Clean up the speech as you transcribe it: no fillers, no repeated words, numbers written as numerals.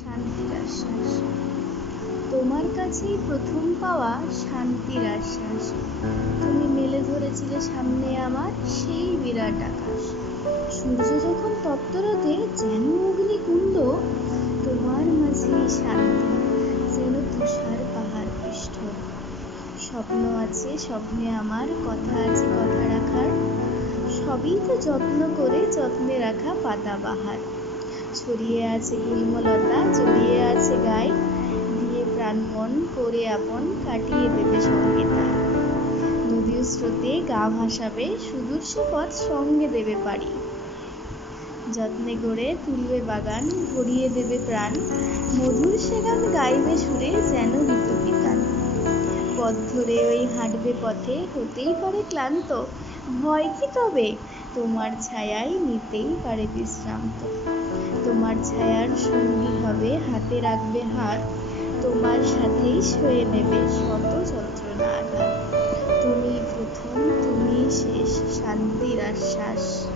শান্তির আশ্বাস। তোমার কাছেই প্রথম পাওয়া শান্তির আশ্বাস। তুমি মেলে ধরেছিলে সামনে আমার সেই বিরাট আকাশ। সূর্য যখন তপ্তরতে যেন অগ্নিকুণ্ড, তোমার মাঝেই শান্তি যেন তুষার পাহাড় পৃষ্ঠ। স্বপ্ন আছে স্বপ্নে আমার, কথা আছে কথা রাখার, সবই তো যত্ন করে যত্নে রাখা পাতাবাহার। ছড়িয়ে আছে গুল্মলতা, জড়িয়ে আছে গায়ে, দিয়ে প্রাণপণ করে আপন কাটিয়ে দেবে সঙ্গে তাই। নদীর স্রোতে গা ভাসাবে, সুদূর সে পথ সঙ্গে দেবে পাড়ি। যত্নে গড়ে তুলবে বাগান, ভরিয়ে দেবে প্রাণ, মধুর সে গান গাইবে সুরে যেন ঋতুবিতান। পথ ধরে ওই হাঁটবে পথে, হতেই পারে ক্লান্ত, ভয় কি তবে? তোমার ছায়ায় নিতেই পারে বিশ্রাম তো। তোমার ছায়ার সঙ্গী হবে, হাতে রাখবে হাত, তোমার সাথেই সয়ে নেবে শত যন্ত্রণা আঘাত। তুমিই প্রথম তুমিই শেষ, শান্তির আশ্বাস।